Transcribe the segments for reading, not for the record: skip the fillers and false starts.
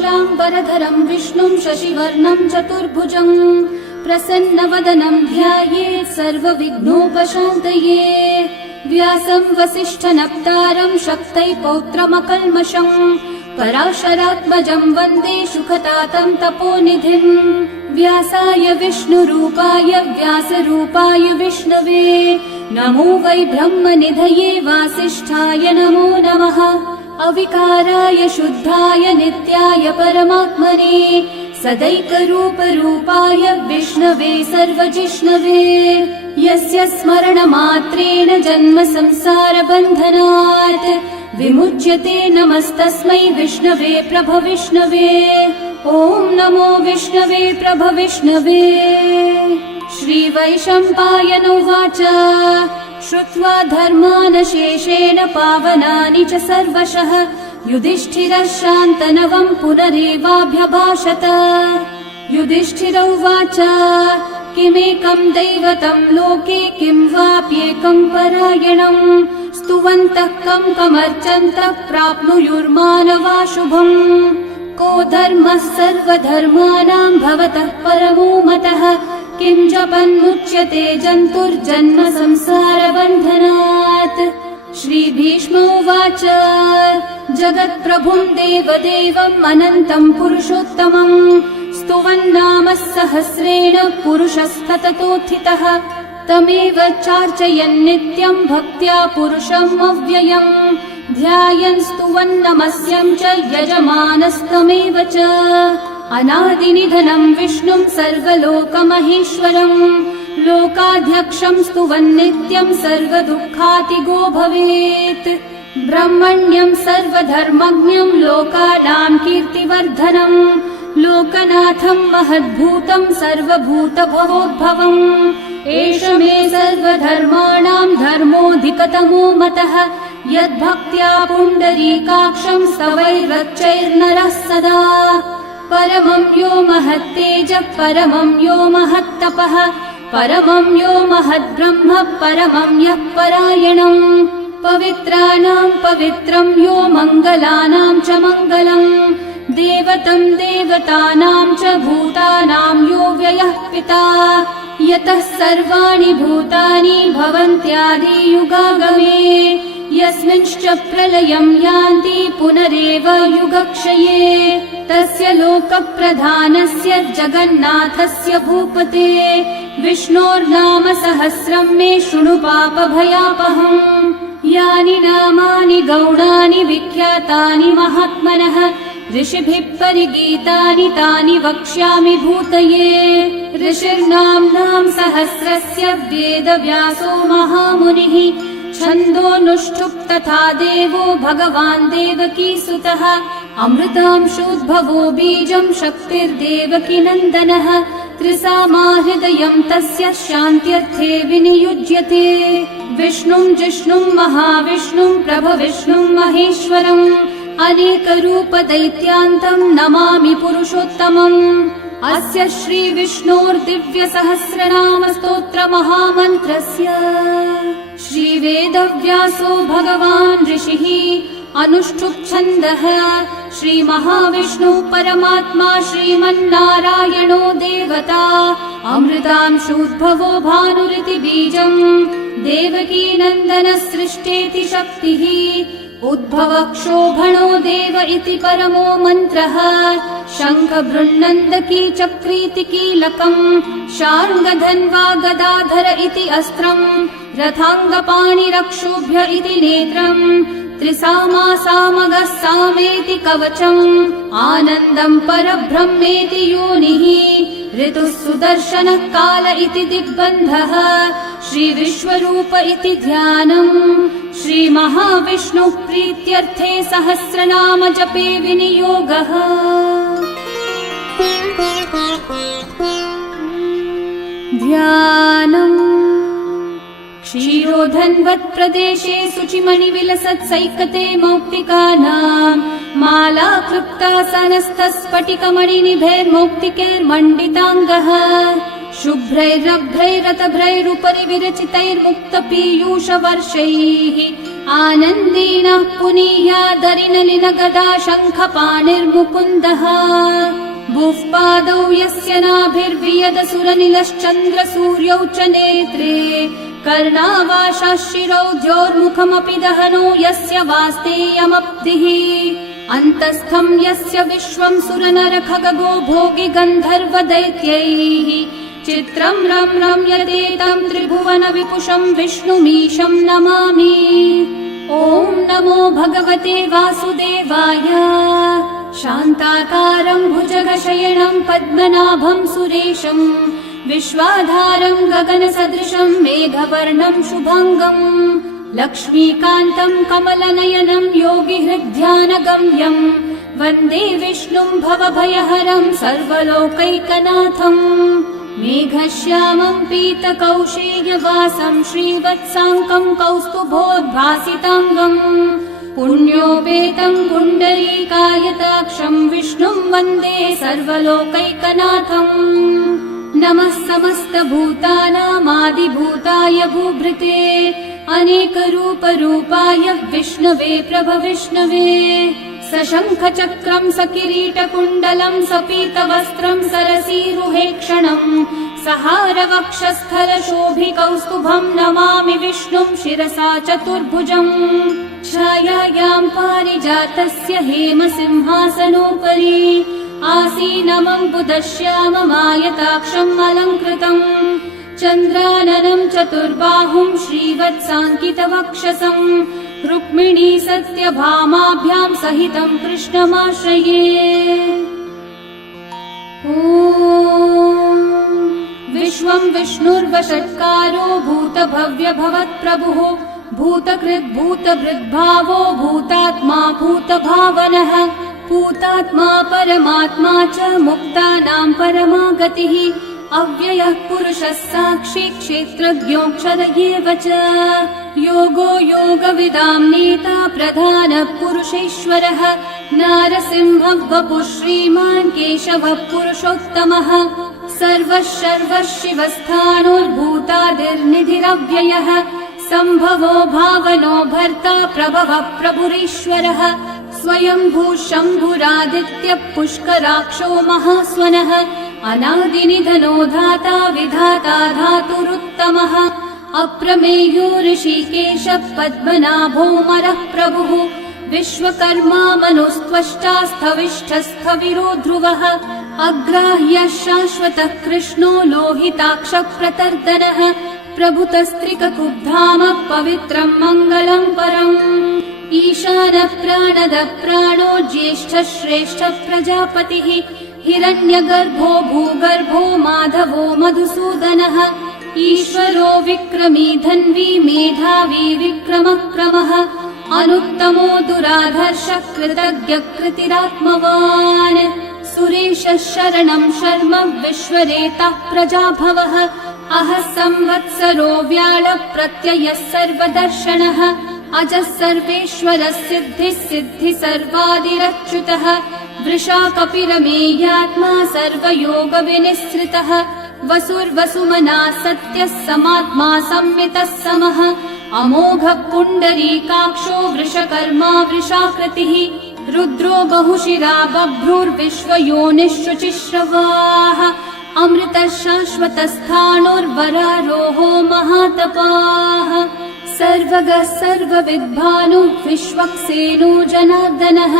शुक्लाम्बरधरं विष्णुं शशिवर्णं चतुर्भुजं प्रसन्नवदनं ध्यायेत् सर्वविघ्नोपशान्तये। व्यासं वसिष्ठनप्तारं शक्तै पौत्रमकल्मषम् पराशरात्मजं वन्दे शुकतातं तपोनिधिम्। व्यासाय विष्णुरूपाय व्यासरूपाय विष्णवे नमो वै ब्रह्मनिधये वासिष्ठाय नमो नमः। अविकाराय शुद्धाय नित्याय परमात्मने सदैकरूपरूपाय विष्णवे सर्वजिष्णवे। यस्य स्मरणमात्रेण जन्म संसारबन्धनात् विमुच्यते नमस्तस्मै विष्णवे प्रभविष्णवे। ॐ नमो विष्णवे प्रभविष्णवे। श्रीवैशम्पायन उवाच श्रुत्वा धर्मानशेषेण पावनानि च सर्वशः युधिष्ठिरः शान्तनवं पुनरेवाभ्यभाषत। युधिष्ठिर उवाच किमेकं दैवतं लोके किं वाप्येकं परायणम् स्तुवन्तः कमर्चन्तः प्राप्नुयुर्मानवा शुभम्। को धर्मः सर्वधर्माणां भवतः परमो मतः किं जपन्मुच्यते जन्तुर्जन्म संसारबन्धनात्। श्रीभीष्म उवाच जगत्प्रभुं देवदेवम् अनन्तं पुरुषोत्तमम् स्तुवन्नामः सहस्रेण पुरुषस्तततोत्थितः तमेव चार्चयन् नित्यं भक्त्या पुरुषम् अव्ययम् ध्यायन् स्तुवन्नमस्यं च यजमानस्तमेव च। अनादिनिधनं विष्णुं सर्वलोकमहेश्वरम् लोकाध्यक्षं स्तुवन्नित्यं सर्वदुःखातिगो भवेत्। ब्रह्मण्यं सर्वधर्मज्ञं लोकानां कीर्तिवर्धनम् लोकनाथं महद्भूतं सर्वभूतभवोद्भवम्। एष मे सर्वधर्माणां धर्मोऽधिकतमो मतः यद्भक्त्या पुण्डरीकाक्षं स्तवैरर्चैर्नरः सदा। परमं यो महत्तेजः परमं यो महत्तपः परमं यो महद्ब्रह्म परमं यः परायणम्। पवित्राणां पवित्रं यो मङ्गलानां च मङ्गलम् देवतं देवतानां च भूतानां यो व्ययः पिता यतः सर्वाणि भूतानि भवन्त्यादियुगागमे यस्मिंश्च प्रलयं यान्ति पुनरेव युगक्षये तस्य लोकप्रधानस्य जगन्नाथस्य भूपते विष्णोर्नाम सहस्रं मे शृणु पापभयापहम्। यानि नामानि गौणानि विख्यातानि महात्मनः ऋषिभिः परिगीतानि तानि वक्ष्यामि भूतये। ऋषिर्नाम्नां सहस्रस्य वेदव्यासो महामुनिः छन्दोऽनुष्ठुप् तथा देवो भगवान् देवकीसुतः अमृतांशोद्भवो बीजं शक्तिर्देवकी नन्दनः त्रिसामा हृदयं तस्य शान्त्यर्थे विनियुज्यते। विष्णुं जिष्णुं महाविष्णुं प्रभविष्णुं महेश्वरम् अनेकरूपदैत्यान्तं नमामि पुरुषोत्तमम्। अस्य श्रीविष्णोर्दिव्यसहस्रनामस्तोत्रमहामन्त्रस्य श्रीवेदव्यासो भगवान् ऋषिः अनुष्ठुप्छन्दः श्रीमहाविष्णु परमात्मा श्रीमन्नारायणो देवता अमृतांशोद्भवो भानुरिति बीजम् देवकी नन्दन सृष्टेति शक्तिः उद्भवक्षोभणो देव इति परमो मन्त्रः शङ्ख बृन्नन्दकी चक्रीति कीलकम् शार्ङ्गधन्वा गदाधर इति अस्त्रम् रथाङ्गपाणिरक्षोभ्य इति नेत्रम् त्रिसामा सामगः सामेति कवचम् आनन्दम् परब्रह्मेति योनिः ऋतुः सुदर्शनः काल इति दिग्बन्धः श्रीविश्वरूप इति ध्यानम् श्रीमहाविष्णु प्रीत्यर्थे सहस्रनाम जपे विनियोगः। ध्यानम् क्षीरोधन्वत्प्रदेशे शुचिमणिविलसत्सैकते मौक्तिकानाम् माला क्लृप्तासनस्थस्फटिकमणिनिभैर्मौक्तिकैर्मण्डिताङ्गः शुभ्रैरभ्रैरतभ्रैरुपरि विरचितैर्मुक्तपीयूषवर्षैः आनन्देन पुनीयादरिनलिनगदा शङ्खपाणिर्मुकुन्दः बुःपादौ यस्य नाभिर्वियदसुरनिलश्चन्द्रसूर्यौ च नेत्रे कर्णावाशाः शिरौ द्योर्मुखमपि दहनो यस्य वास्तेयमब्धिः अन्तस्थं यस्य विश्वं सुरनरखगो भोगि गन्धर्वदैत्यैः चित्रं रं रम्यते तं त्रिभुवन विपुषं विष्णुमीशं नमामि। ॐ नमो भगवते वासुदेवाय। शान्ताकारं भुजगशयनं पद्मनाभं सुरेशं विश्वाधारं गगनसदृशं मेघवर्णं शुभाङ्गम् लक्ष्मीकान्तं कमलनयनं योगिहृद्ध्यानगम्यं वन्दे विष्णुं भवभयहरं सर्वलोकैकनाथम् मेघश्यामं पीतकौशेयवासं श्रीवत्साङ्कं कौस्तुभोद्भासिताङ्गम् पुण्योपेतं पुण्डरीकायताक्षं विष्णुं वन्दे सर्वलोकैकनाथम् नमः समस्तभूतानामादिभूताय भूभृते अनेकरूपरूपाय विष्णवे प्रभविष्णवे सशङ्खचक्रं सकिरीटकुण्डलं सपीतवस्त्रं सरसीरुहेक्षणं सहारवक्षस्थलशोभिकौस्तुभं नमामि विष्णुं शिरसा चतुर्भुजम् छायायां पारिजातस्य हेमसिंहासनोपरि आसीनमम्बुदश्याममायताक्षम् अलङ्कृतम् चन्द्राननं चतुर्बाहुं श्रीवत्साङ्कितवक्षसं रुक्मिणी सत्यभामाभ्यां सहितं कृष्णमाश्रये। ॐ विश्वं विष्णुर्वषट्कारो भूतभव्यभवत्प्रभुः भूतकृद्भूतभृद्भावो भूतात्मा भूतभावनः भूतात्मा परमात्मा च मुक्तानां परमा गतिः अव्ययः पुरुषः साक्षी क्षेत्रज्ञोऽक्षर एव च योगो योगविदां नेता प्रधानः पुरुषेश्वरः नारसिंहः वपुः श्रीमान् केशवः पुरुषोत्तमः सर्वः शर्वः शिवस्थाणोर्भूतादिर्निधिरव्ययः सम्भवो भावनो भर्ता प्रभवः प्रभुरीश्वरः स्वयंभू शम्भुरादित्यः पुष्कराक्षो महास्वनः अनादिनिधनो धाता विधाता धातुरुत्तमः अप्रमेयो ऋषिकेशः पद्मनाभोऽमरः प्रभुः विश्वकर्मा मनुस्त्वष्टा स्थविष्ठस्थविरो ध्रुवः अग्राह्यः शाश्वतः कृष्णो लोहिताक्षः प्रतर्दनः प्रभुतस्त्रिककुब्धामः पवित्रं मङ्गलं परम् ईशानः प्राणदः प्राणो ज्येष्ठः श्रेष्ठः प्रजापतिः हिरण्यगर्भो भूगर्भो माधवो मधुसूदनः ईश्वरो विक्रमी धन्वी मेधावी विक्रमक्रमः अनुत्तमो दुराधर्षः कृतज्ञः कृतिरात्मवान् सुरेशः शरणं शर्म विश्वरेतः प्रजाभवः अहः संवत्सरो व्याळः प्रत्ययः सर्वदर्शनः अजः सर्वेश्वरः सिद्धिः सिद्धि सर्वादिरच्युतः वृषा कपिरमेयात्मा सर्वयोगविनिःसृतः वसुर्वसुमना सत्यः समात्मा संवितः समः अमोघः पुण्डरीकाक्षो वृषकर्मा वृषाकृतिः रुद्रो बहुशिरा बभ्रुर्विश्वयोनिः शुचिश्रवाः अमृतः शाश्वतस्थाणोर्वरारोहो महातपाः सर्वगः सर्वविद्भानुः विश्वक्सेनो जनार्दनः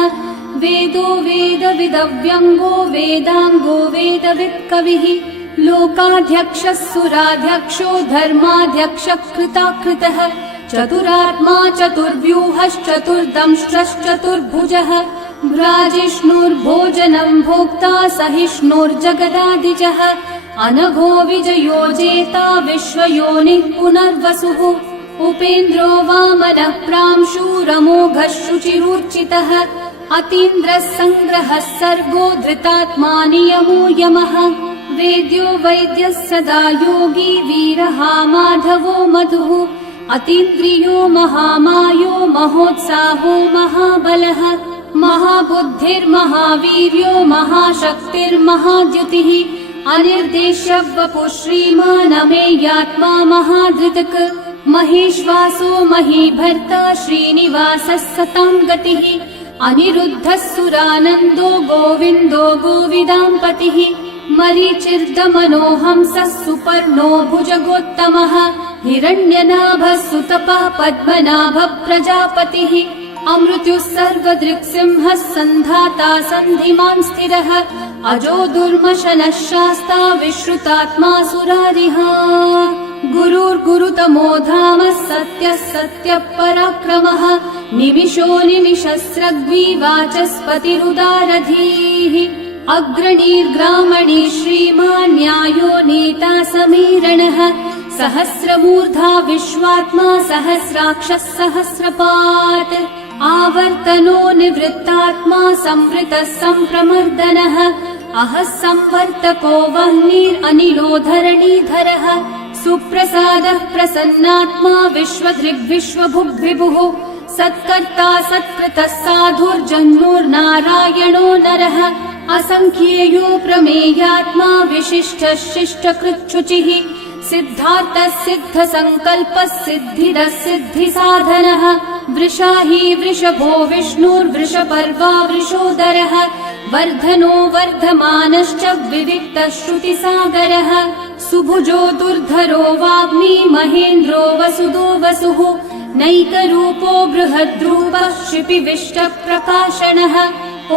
वेदो वेदविदव्यङ्गो वेदाङ्गो वेदवित्कविः लोकाध्यक्षः सुराध्यक्षो धर्माध्यक्षः कृताकृतः चतुरात्मा चतुर्व्यूहश्चतुर्दंष्ट्रश्चतुर्भुजः भ्राजिष्णुर्भोजनं भोक्ता सहिष्णुर्जगदादिजः अनघो विजयो जेता विश्वयोनिः पुनर्वसुः उपेन्द्रो वामनः प्रांशुरमोघः शुचिरूर्चितः अतीन्द्रः सङ्ग्रहः सर्गो धृतात्मा नियमो यमः वेद्यो वैद्यः सदा योगी वीरः माधवो मधुः अतीन्द्रियो महामायो महोत्साहो महाबलः महाबुद्धिर्महावीर्यो महाशक्तिर्महाद्युतिः अनिर्देश्य वपुः श्रीमान् अमेयात्मा महाधृतक् महेश्वासो महीभर्ता श्रीनिवासः सतां गतिः अनिरुद्धः सुरानन्दो गोविन्दो गोविदाम्पतिः मरीचिर्दमनोहंसः सुपर्णो भुजगोत्तमः हिरण्यनाभः सुतपः पद्मनाभः प्रजापतिः अमृत्युः सर्वदृक्सिंहः सन्धाता सन्धिमान् स्थिरः अजो दुर्मशनः शास्ता विश्रुतात्मा सुरारिः गुरुर्गुरुतमो धामः सत्यः सत्यः पराक्रमः निमिषो निमिषस्रग्वी वाचस्पतिरुदारधीः अग्रणीर्ग्रामणी श्रीमान् न्यायो नेता समीरणः सहस्रमूर्धा विश्वात्मा सहस्राक्षः सहस्रपात् आवर्तनो निवृत्तात्मा संवृतः सम्प्रमर्दनः अहः संवर्तको वह्निरनिलो धरणीधरः सुप्रसादः प्रसन्नात्मा विश्वदृग्विश्वभुग्विभुः सत्कर्ता सत्कृतः साधुर्जन्मोर्नारायणो नरः असंख्येयो प्रमेयात्मा विशिष्टः शिष्टकृच्छुचिः सिद्धार्थः सिद्धसङ्कल्पः सिद्धिदः सिद्धिसाधनः वृषाही वृषभो विष्णुर्वृषपर्वा वृषोदरः वर्धनो वर्धमानश्च विविक्तः श्रुतिसागरः सुभुजो दुर्धरो वाग्मी महेन्द्रो वसुदो वसुः नैकरूपो बृहद्रूपः क्षिपिविष्टप्रकाशनः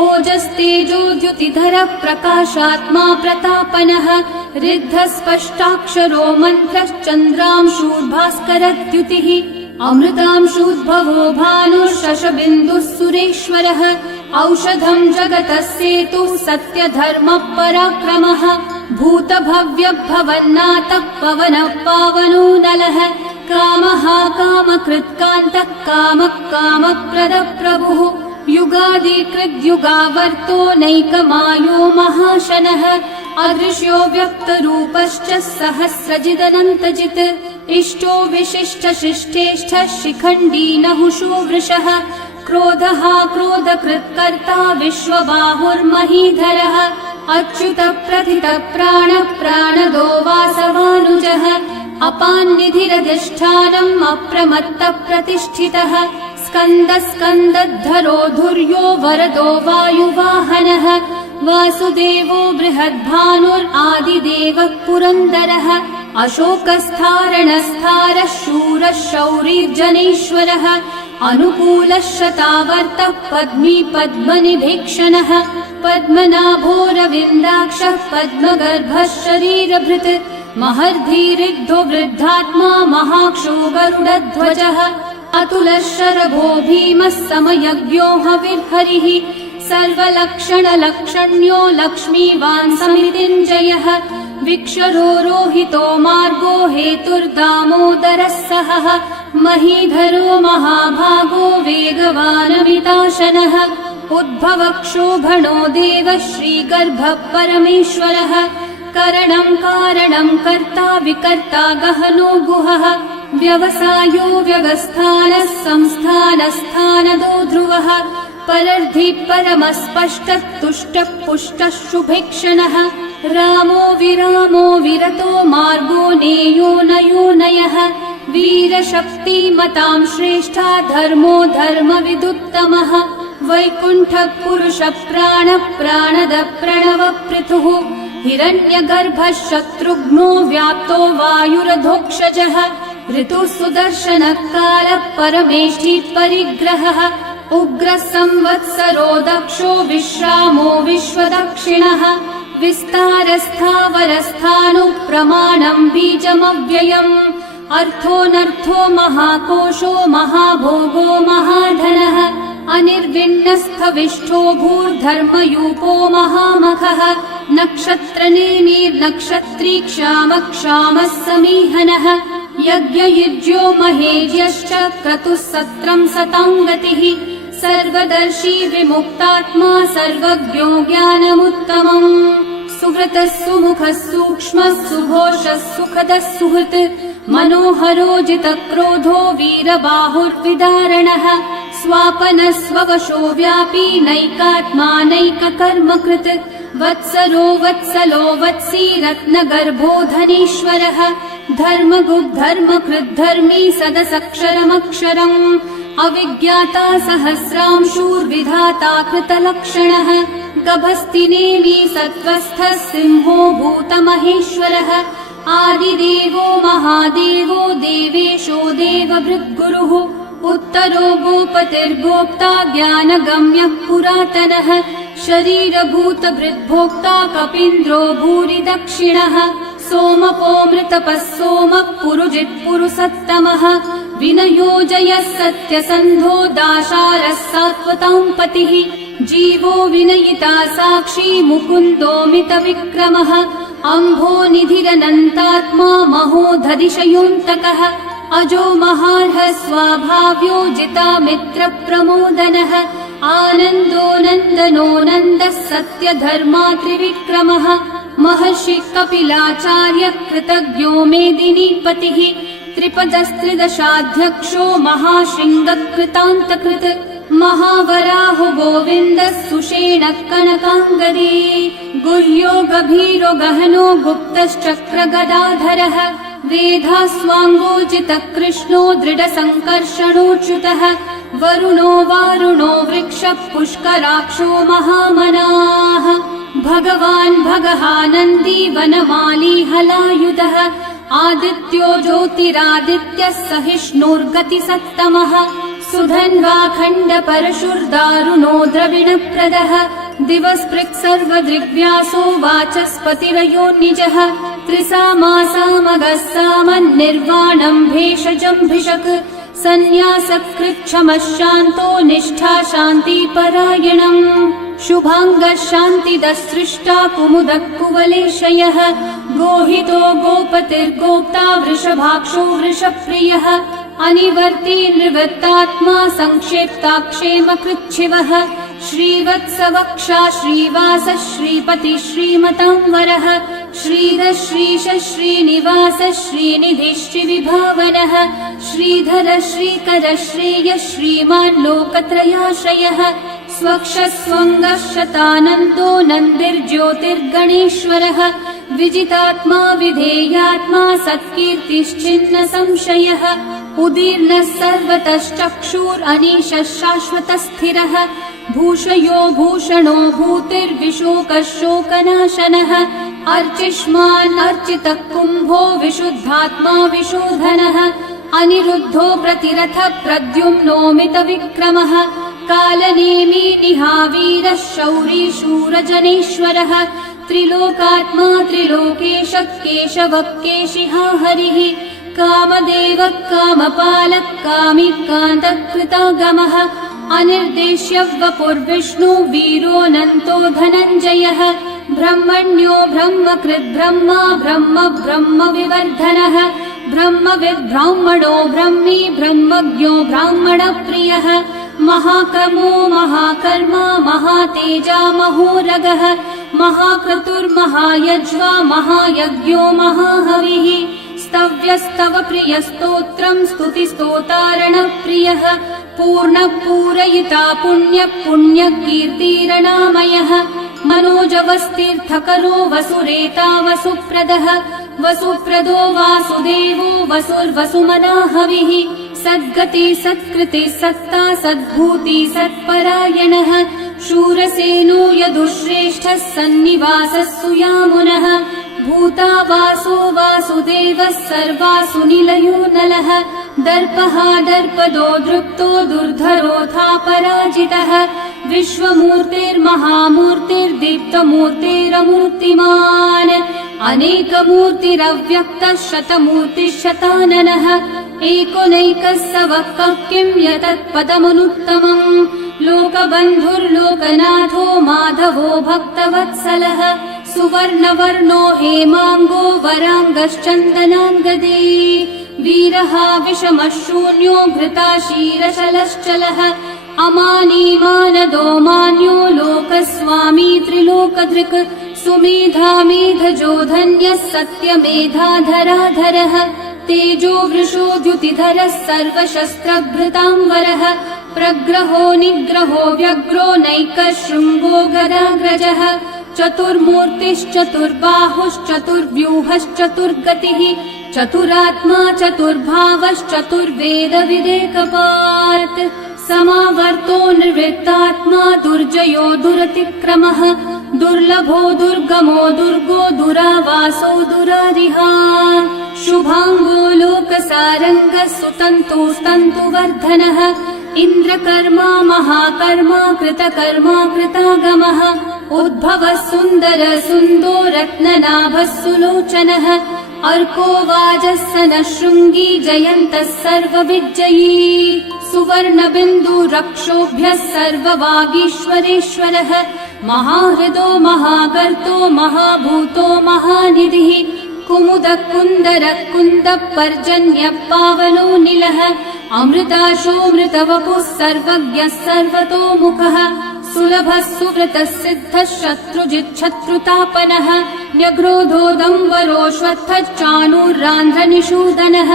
ओजस्तेजोद्युतिधरः प्रकाशात्मा प्रतापनः ऋद्धः स्पष्टाक्षरो मन्त्रश्चन्द्रांशूर्भास्करद्युतिः अमृतांशूद्भवो भानुः सुरेश्वरः औषधं जगतः सेतुः सत्यधर्मः पराक्रमः भूतभव्यभवन्नाथः पवनः पावनो नलः कामः कामकृत्कान्तः कामः कामप्रदः प्रभुः युगादिकृद्युगावर्तो नैकमायो महाशनः अदृश्यो व्यक्तरूपश्च सहस्रजिदनन्तजित् इष्टो विशिष्टशिष्टेष्ठः शिखण्डी नहुषो वृषः क्रोधः क्रोधकृत्कर्ता विश्वबाहुर्महीधरः अच्युतः प्रथितः प्राणः प्राणदो वासवानुजः अपान्निधिरधिष्ठानम् अप्रमत्तः प्रतिष्ठितः स्कन्दस्कन्दद्धरो धुर्यो वरदो वायुवाहनः वासुदेवो बृहद्भानुरादिदेवः पुरन्दरः अशोकस्थारणस्थारः शूरः शौरिर्जनेश्वरः अनुकूलः शतावर्तः पद्मी पद्मनिभीक्षणः पद्मनाभोरविन्दाक्षः पद्मगर्भः शरीरभृत् महर्धिरिग्धो वृद्धात्मा महाक्षो गरुडध्वजः अतुलः शरभो भीमः समयज्ञो हविर्हरिः सर्वलक्षणलक्षण्यो लक्ष्मीवान् समितिञ्जयः विक्षरो रोहितो मार्गो हेतुर्दामोदरः सहः महीधरो महाभागो वेगवानमिताशनः उद्भवक्षोभणो देवः श्रीगर्भः परमेश्वरः करणं कारणं कर्ता विकर्ता गहनो गुहः व्यवसायो व्यवस्थानः संस्थानस्थानदो ध्रुवः परर्धि परमस्पष्टः तुष्टः पुष्टः शुभेक्षणः रामो विरामो विरतो मार्गो नेयो नयो नयः वीरशक्तिमतां श्रेष्ठा धर्मो धर्मविदुत्तमः वैकुण्ठः पुरुषः प्राणः प्राणदः प्रणवपृथुः हिरण्यगर्भः शत्रुघ्नो व्याप्तो वायुरधोक्षजः ऋतुः सुदर्शनः कालः परमेष्ठी परिग्रहः उग्रः संवत्सरो दक्षो विश्रामो विश्वदक्षिणः विस्तारस्थावरस्थाणु प्रमाणं बीजमव्ययम् अर्थोऽनर्थो महाकोशो महाभोगो महाधनः अनिर्विण्णस्थविष्ठो भूर्धर्मयूपो महामखः नक्षत्रनेमिर्नक्षत्री क्षामः क्षामः समीहनः यज्ञयुज्यो महेज्यश्च क्रतुः सत्रं सतां गतिः सर्वदर्शी विमुक्तात्मा सर्वज्ञो ज्ञानमुत्तमम् सुहृतः सुमुखः सूक्ष्मः सुघोषः सुखदः सुहृत् मनोहरो जितक्रोधो वीरबाहुर्विदारणः स्वापनः स्ववशो व्यापी नैकात्मा नैककर्मकृत् वत्सरो वत्सलो वत्सी रत्नगर्भो धनेश्वरः धर्मकृद्धर्मी सदसक्षरमक्षरम् अविज्ञाता सहस्रांशूर्विधाता कृतलक्षणः गभस्तिनेमि सत्त्वस्थः सिंहो भूतमहेश्वरः आदिदेवो महादेवो देवेशो देवभृद्गुरुः उत्तरो गोपतिर्गोप्ता ज्ञानगम्यः पुरातनः शरीरभूतभृद्भोक्ता कपीन्द्रो भूरि दक्षिणः सोमपोऽमृतपः सोमः पुरुजित्पुरुसत्तमः विनयोजयः सत्यसन्धो दाशारः सात्वतां पतिः जीवो विनयिता साक्षी मुकुन्दोऽमितविक्रमः अम्भो निधिरनन्तात्मा महोदधिशयोऽन्तकः अजो महार्हः स्वाभाव्यो जितामित्रप्रमोदनः आनन्दो नन्दनो नन्दः सत्यधर्मात्रिविक्रमः महर्षि कपिलाचार्य कृतज्ञो मेदिनीपतिः त्रिपदस्त्रिदशाध्यक्षो महाशृङ्गकृतान्तकृत् महावराहो गोविन्दः सुषेणः कनकाङ्गदी गुह्यो गभीरो गहनो गुप्तश्चक्रगदाधरः वेधास्वाङ्गोचितः कृष्णो दृढसङ्कर्षणोच्युतः वरुणो वारुणो वृक्षः पुष्कराक्षो महामनाः भगवान् भगहानन्दी वनमाली हलायुधः आदित्यो ज्योतिरादित्यः सहिष्णुर्गतिसत्तमः सुधन्वाखण्ड परशुर्दारुणो द्रविणप्रदः दिवस्पृक् सर्वदृग्व्यासो वाचस्पतिरयो निजः त्रिसामासामगः सामन्निर्वाणम् भेषजम्भिषक् सन्न्यासकृच्छमः शान्तो निष्ठा शान्तिपरायणम् शुभाङ्गः शान्तिदः सृष्टा कुमुदः कुवलेशयः गोहितो गोपतिर्गोप्ता वृषभाक्षो वृषप्रियः अनिवर्ती निवृत्तात्मा संक्षेप्ताक्षेमकृच्छिवः श्रीवत्सवक्षा श्रीवास श्रीपति श्रीमतांवरः श्रीधर श्रीश श्रीनिवास श्रीनिधि श्रीविभावनः श्रीधर श्रीकर श्रेय श्रीमान् लोकत्रयाश्रयः स्वक्षस्वङ्गः शतानन्दो नन्दिर्ज्योतिर्गणेश्वरः विजितात्मा विधेयात्मा सत्कीर्तिश्चिन्न संशयः उदीर्णः सर्वतश्चक्षुरनीशः शाश्वतस्थिरः भूषयो भूषणो भूतिर्विशोकः शोकनाशनः अर्चिष्मान् अर्चितः कुम्भो विशुद्धात्मा विशोधनः अनिरुद्धो प्रतिरथः प्रद्युम्नोमितविक्रमः कालनेमी निहावीरः शौरी शूरजनेश्वरः त्रिलोकात्मा त्रिलोकेशः केशवः केशिहा हरिः कामदेवः कामपालः कामिकान्तः कृतागमः अनिर्देश्य वपुर्विष्णु वीरोऽनन्तो धनञ्जयः ब्रह्मण्यो ब्रह्मकृद्ब्रह्मा ब्रह्म ब्रह्मविवर्धनः ब्रह्मविद् ब्राह्मणो ब्रह्मी ब्रह्मज्ञो ब्राह्मणप्रियः महाक्रमो महाकर्मा महातेजा महोरगः महाक्रतुर्महायज्वा महायज्ञो महाहविः स्तव्यस्तव प्रियस्तोत्रम् स्तुतिस्तोतारणप्रियः पूर्णपूरयिता पुण्यकीर्तिरणामयः मनोजवस्तीर्थकरो वसुरेता वसुप्रदः वसुप्रदो वासुदेवो वसुर्वसुमनाहविः सद्गति सत्कृति सत्ता सद्भूति सत्परायणः शूरसेनो यदुश्रेष्ठः सन्निवासः सुयामुनः भूता वासो वासुदेवः सर्वासु निलयो नलः दर्पः दर्पदो दृप्तो दुर्धरोऽथा पराजितः विश्वमूर्तिर्महामूर्तिर्दीप्तमूर्तिरमूर्तिमान् अनेकमूर्तिरव्यक्तः शतमूर्तिः शताननः एकोनैकः स वः किं यतत्पदमनुत्तमम् लोकबन्धुर्लोकनाथो माधवो भक्तवत्सलः सुवर्णवर्णो हेमाङ्गो वराङ्गश्चन्दनाङ्गदे वीरः विषमः शून्यो घृताशीरशलश्चलः अमानीमानदो मान्यो लोकस्वामी त्रिलोकधृक् सुमेधा मेधजो धन्यः सत्यमेधाधराधरः तेजो वृषो द्युतिधरः सर्वशस्त्रभृताम्बरः प्रग्रहो निग्रहो व्यग्रो नैकः शृङ्गो गदाग्रजः चतुर्मूर्तिश्चतुर्बाहुश्चतुर्व्यूहश्चतुर्गतिः चतुरात्मा चतुर्भावश्चतुर्वेदविदेकपात् समावर्तो निर्वृत्तात्मा दुर्जयो दुरतिक्रमः दुर्लभो दुर्गमो दुर्गो दुरावासो दुरारिहा शुभांगो लोकसारङ्गः सुतन्तुस्तन्तुवर्धनः इन्द्रकर्मा महाकर्मा कृतकर्मा कृतागमः उद्भवः सुन्दर सुन्दो रत्ननाभः सुलोचनः अर्को वाजस्सनः शृङ्गी जयन्तः सर्वविजयी सुवर्णबिन्दु रक्षोभ्यः सर्ववागीश्वरेश्वरः महाहृदो महागर्तो महाभूतो महानिधिः कुमुदः कुन्दरः कुन्दः पर्जन्यः पावनो निलः अमृताशोऽमृतवपुः सर्वज्ञः सर्वतोमुखः सुलभः सुव्रतः सिद्धः शत्रुजिच्छत्रुतापनः न्यग्रोधोदम्बरोऽश्वत्थश्चाणूरान्ध्रनिषूदनः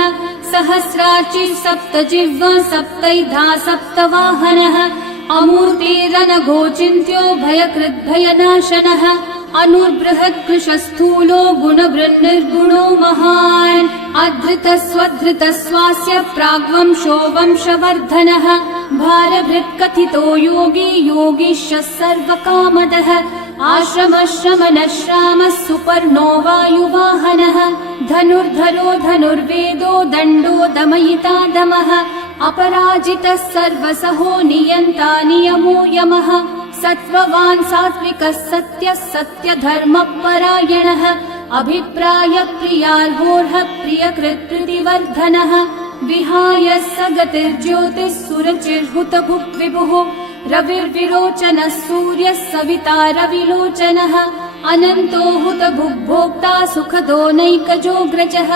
सहस्रार्चिः सप्तजिह्वा सप्तैधा सप्तवाहनः अमूर्तिरनघोचिन्त्यो भयकृद्भयनाशनः अनुर्बृहत्कृशस्थूलो गुणवृन्निर्गुणो महान् अधृतस्वधृतस्वास्य प्राग्वंशो वंशवर्धनः भारभृत्कथितो योगी योगीशः सर्वकामदः आश्रमश्रमणश्रामः सुपर्णो वायुवाहनः धनुर्धरो धनुर्वेदो दण्डो दमयिता दमः अपराजितः सर्वसहो नियन्ता नियमो यमः सत्त्ववान् सात्विकः सत्यः सत्यधर्मपरायणः अभिप्रायप्रियार्होर्हः प्रियकृत्कृतिवर्धनः विहाय स गतिर्ज्योतिः सुरचिर्हुतभुक् विभुः रविर्विरोचनः सूर्यः सविता रविलोचनः अनन्तो हुतभुग्भोक्ता सुखदो नैकजोऽग्रजः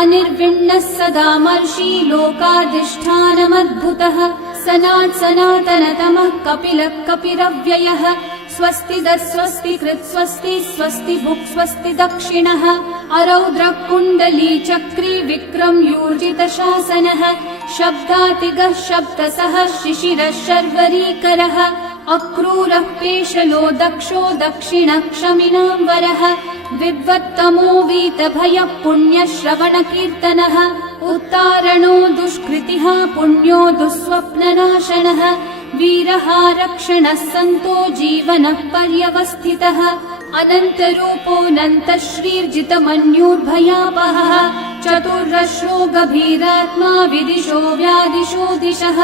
अनिर्विण्णः सदा मर्षि लोकाधिष्ठानमद्भुतः सनातनतमः कपिलः कपिरव्ययः स्वस्तिदः स्वस्तिकृत् स्वस्ति स्वस्ति भुक् स्वस्ति दक्षिणः अरौद्रः कुण्डली चक्री विक्रम्यूर्जितशासनः शब्दातिगः शब्दसः शिशिरः शर्वरीकरः अक्रूरः पेशलो दक्षो दक्षिणः क्षमिनाम्बरः विद्वत्तमो वीतभयः पुण्यश्रवणकीर्तनः उत्तारणो दुष्कृतिः पुण्यो दुःस्वप्ननाशनः वीरः रक्षणः सन्तो जीवनः पर्यवस्थितः अनन्तरूपोऽनन्तः श्रीर्जितमन्युर्भयापहः चतुर्रश्रो गभीरात्मा विदिशो व्यादिशो दिशः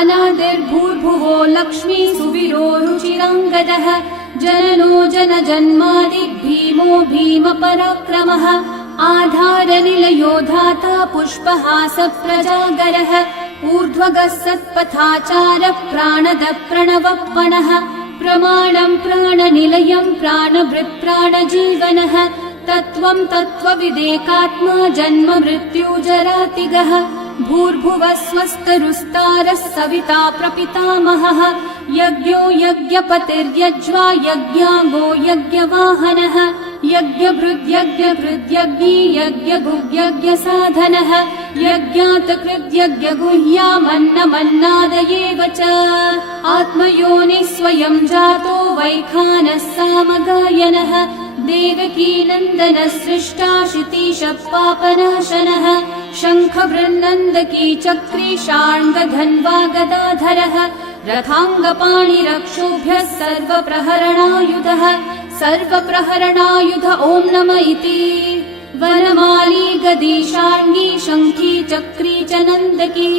अनादिर्भूर्भुवो लक्ष्मी सुवीरो रुचिराङ्गदः जननो जनजन्मादि भीमो भीमपराक्रमः आधारनिलयो धाता पुष्पहास प्रजागरः ऊर्ध्वगः सत्पथाचारः प्राणदः प्रणवप्पणः प्रमाणं प्राणनिलयं प्राणभृत् प्राणजीवनः तत्त्वं तत्त्वविदेकात्मा जन्म मृत्युजरातिगः भूर्भुवः स्वस्तरुस्तारः सविता प्रपितामहः यज्ञो यज्ञपतिर्यज्वा यज्ञाङ्गो यज्ञवाहनः यज्ञभृद्यज्ञभृद्यज्ञी यज्ञभुग्यज्ञसाधनः यज्ञात् कृद्यज्ञगुह्यामन्नमन्नादयेव च आत्मयोनिः स्वयं जातो वैखानः सामगायनः देवकीनन्दनः सृष्टा शितीशः पापनाशनः शङ्खवृन्नन्दकी चक्री शार्ङ्गधन्वा गदाधरः रथाङ्गपाणिरक्षोभ्यः सर्वप्रहरणायुधः सर्वप्रहरणायुध ॐ नम इति वनमाली गदी शार्ङ्गी शङ्खी चक्री च नन्दकी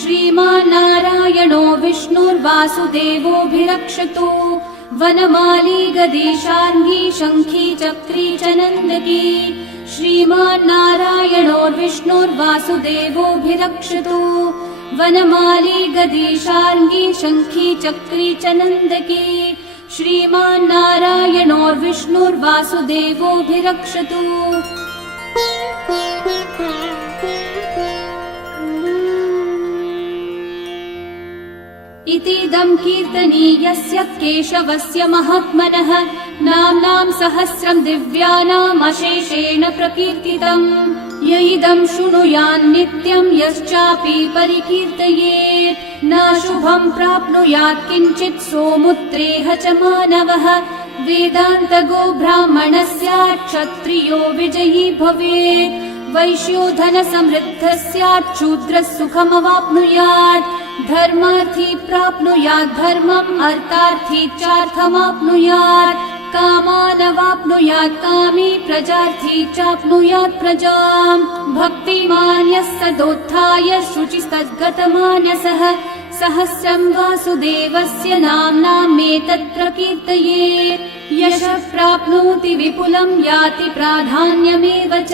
श्रीमान्नारायणो विष्णुर्वासुदेवोऽभिरक्षतु वनमाली गदी शार्ङ्गी शङ्खी चक्री च नन्दकी श्रीमान्नारायणो विष्णुर्वासुदेवोऽभिरक्षतु वनमाली गदी शार्ङ्गी शङ्खी चक्री च नन्दकी श्रीमान्नारायणो विष्णुर्वासुदेवोऽभिरक्षतु इतीदं कीर्तनीयस्य केशवस्य महात्मनः नाम्नां सहस्रं दिव्यानामशेषेण प्रकीर्तितम् य इदं शृणुयान् नित्यं यश्चापि परिकीर्तयेत् नाशुभं प्राप्नुयात् किञ्चित् सोमुत्रेह च मानवः वेदान्तगो ब्राह्मणः स्यात् क्षत्रियो विजयी भवेत् वैश्यो धनसमृद्धः स्यात्, शूद्रः सुखमवाप्नुयात्। धर्मार्थी प्राप्नुयात् धर्मम्, अर्थार्थी चार्थमाप्नुयात्। कामानवाप्नुयात् कामी, प्रजार्थी चाप्नुयात् प्रजाम्। भक्तिमान् यः सदोत्थाय, शुचिस्तद्गतमानसः, सहस्रम् वासुदेवस्य नाम्नामेतत् प्रकीर्तये। यशः प्राप्नोति विपुलम्, याति प्राधान्यमेव च।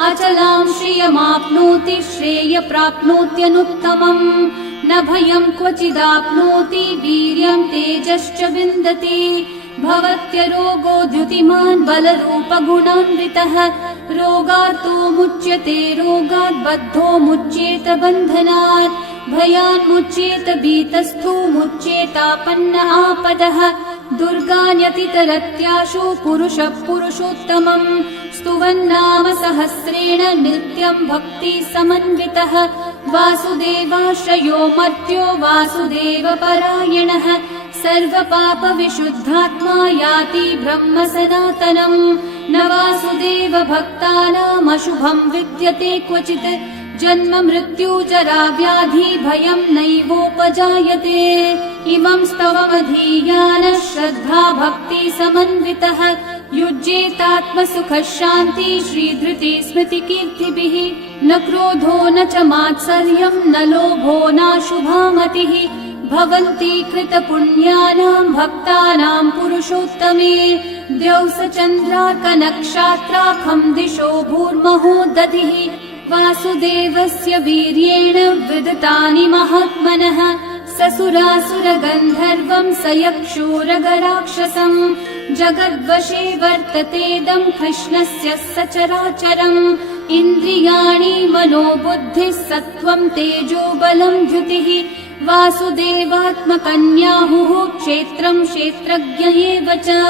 अचलां श्रियमाप्नोति, श्रेय प्राप्नोत्यनुत्तमम्। न भयम् क्वचिदाप्नोति, वीर्यम् तेजश्च विन्दति। भवत्यरोगो द्युतिमान्, बलरूपगुणान्वितः। रोगार्तो मुच्यते रोगात्, बद्धो मुच्येत बन्धनात्। भयान् मुच्येत भीतस्थो, मुच्येतापन्न आपदः। दुर्गान्यतितरत्याशु, पुरुषः पुरुषोत्तमम्। स्तुवन्नाम सहस्रेण, नित्यम् भक्ति समन्वितः। वासुदेवाश्रयो मर्त्यो, वासुदेवपरायणः। सर्वपापविशुद्धात्मा, याति ब्रह्म सनातनम्। न वासुदेव भक्तानामशुभम् विद्यते क्वचित्। जन्म मृत्यु जरा व्याधि, भयम् नैवोपजायते। इमं स्तवमधीयानः, श्रद्धा भक्ति समन्वितः। युज्येतात्मसुखः शान्ति, श्रीधृति स्मृतिकीर्तिभिः। न क्रोधो न च मात्सर्यम्, न लोभो नाशुभा मतिः। भवन्ति कृतपुण्यानाम्, भक्तानाम् पुरुषोत्तमे। द्यौ स चन्द्रार्कनक्षत्राखम्, दिशो भूर्महो दधिः। वासुदेवस्य वीर्येण विदतानि महात्मनः। ससुरासुरगन्धर्वम्, स यक्षोरगराक्षसम्। जगद्वशे वर्ततेदम्, कृष्णस्य सचराचरम्। इन्द्रियाणि मनोबुद्धिः, सत्त्वम् तेजो बलम् द्युतिः। वासुदेवात्मकन्याहुः, क्षेत्रम् क्षेत्रज्ञ एव च।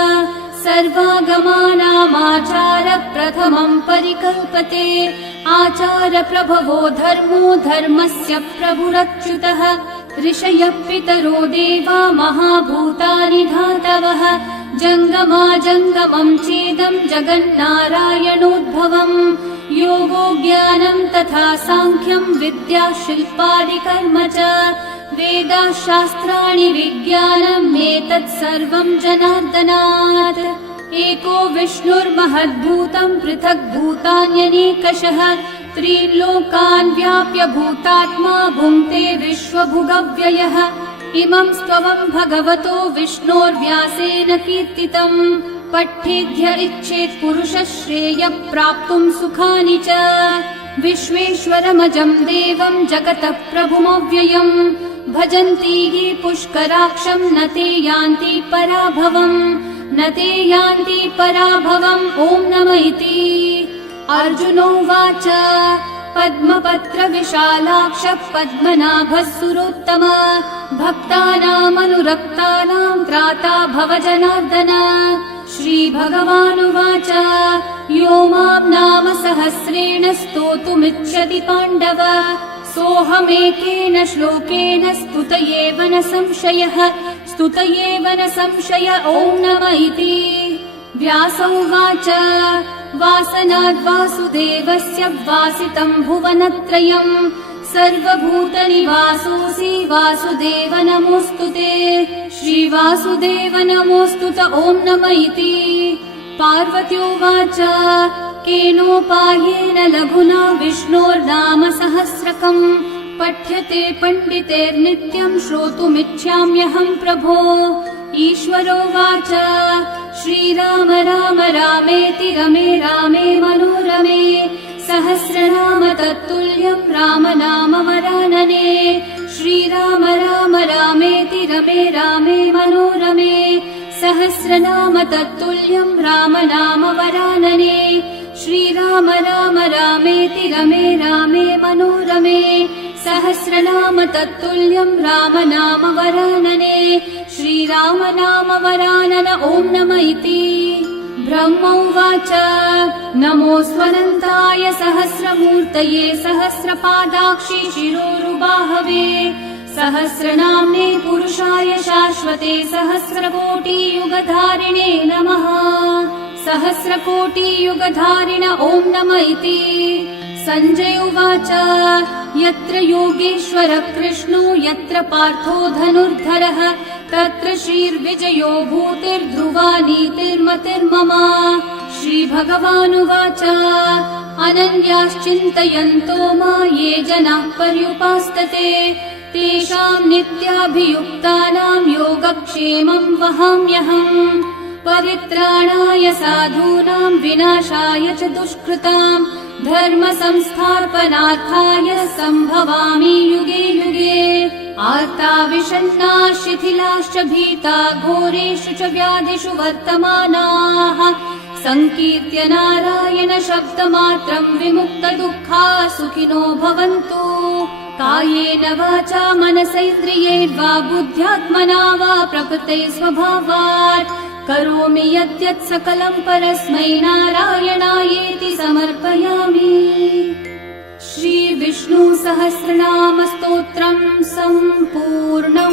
सर्वागमानामाचार प्रथमम् परिकल्पते। आचार प्रभवो धर्मो, धर्मस्य प्रभुरच्युतः। ऋषयः पितरो देवा, महाभूतानि धातवः। जङ्गमाजङ्गमम् चेदम्, जगन्नारायणोद्भवम्। योगो ज्ञानम् तथा साङ्ख्यम्, विद्या शिल्पादिकर्म च। वेदाः शास्त्राणि विज्ञानम्, एतत् सर्वम् जनार्दनात्। एको विष्णुर्महद्भूतम्, पृथक् भूतान्यनेकशः। त्रीन् व्याप्य भूतात्मा, भुङ्क्ते विश्वभुगव्ययः। इमं स्तवम् भगवतो विष्णोर्व्यासेन कीर्तितम्। पठ्येद्य इच्छेत् पुरुषः, श्रेय प्राप्तुम् सुखानि च। विश्वेश्वरमजम् देवम्, जगतः प्रभुमव्ययम्। भजन्ति ये पुष्कराक्षम्, न ते यान्ति पराभवम्। न ते यान्ति पराभवम्। ॐ नमः इति। अर्जुनोवाच पद्मपत्र विशालाक्षः, पद्मनाभः सुरोत्तम। भक्तानामनुरक्तानां, त्राता भव जनार्दन। श्रीभगवानुवाच यो मां नाम सहस्रेण, स्तोतुमिच्छति पाण्डव। सोऽहमेकेन श्लोकेन, स्तुतयेव न संशयः। स्तुतयेव न संशय। ॐ नमः इति। व्यास उवाच वासनाद्वासुदेवस्य, वासितम् भुवनत्रयम्। सर्वभूतनिवासोऽसि, वासुदेव नमोऽस्तु ते। श्रीवासुदेव नमोऽस्तु त। ॐ नमः इति। पार्वत्योवाच केनोपायेन लघुना, विष्णोर्नाम सहस्रकम्। पठ्यते पण्डितेर्नित्यम्, श्रोतुमिच्छाम्यहम् प्रभो। ईश्वरोवाच श्रीराम राम रामेति, रमे रामे मनोरमे। सहस्रनाम तत्तुल्यम्, राम नाम वरानने। श्रीराम राम रामेति, रमे रामे मनोरमे। सहस्रनाम तत्तुल्यम्, राम नाम वरानने। श्रीराम राम रामेति, रमे रामे मनोरमे। सहस्रनाम तत्तुल्यम्, राम नाम वरानने। श्रीराम नाम वरानन। ॐ नमः इति। ब्रह्म उवाच नमोऽस्त्वनन्ताय सहस्रमूर्तये, सहस्रपादाक्षि शिरोरुबाहवे। सहस्रनाम्ने पुरुषाय शाश्वते, सहस्रकोटियुगधारिणे नमः। सहस्रकोटियुगधारिण ॐ नम इति। सञ्जय उवाच यत्र योगेश्वर कृष्णो यत्र पार्थो धनुर्धरः तत्र श्रीर्विजयो भूतिर्ध्रुवा नीतिर्मतिर्मम। श्रीभगवानुवाच अनन्याश्चिन्तयन्तो मा ये जनाः पर्युपासते तेषाम् नित्याभियुक्तानाम् योगक्षेमम् वहाम्यहम्। परित्राणाय साधूनाम् विनाशाय च दुष्कृताम् धर्म संस्थापनार्थाय सम्भवामि युगे युगे। आर्ता विषण्णा शिथिलाश्च भीता घोरेषु च व्याधिषु वर्तमानाः संकीर्त्य नारायण शब्दमात्रम् विमुक्तदुःखा सुखिनो भवन्तु। कायेन वाचा मनसैन्द्रियैर्वा बुद्ध्यात्मना वा प्रकृते स्वभावात् करोमि यद्यत् सकलम् परस्मै नारायणायेति समर्पयामि। श्री विष्णु सहस्रनाम स्तोत्रम् सम्पूर्णम्।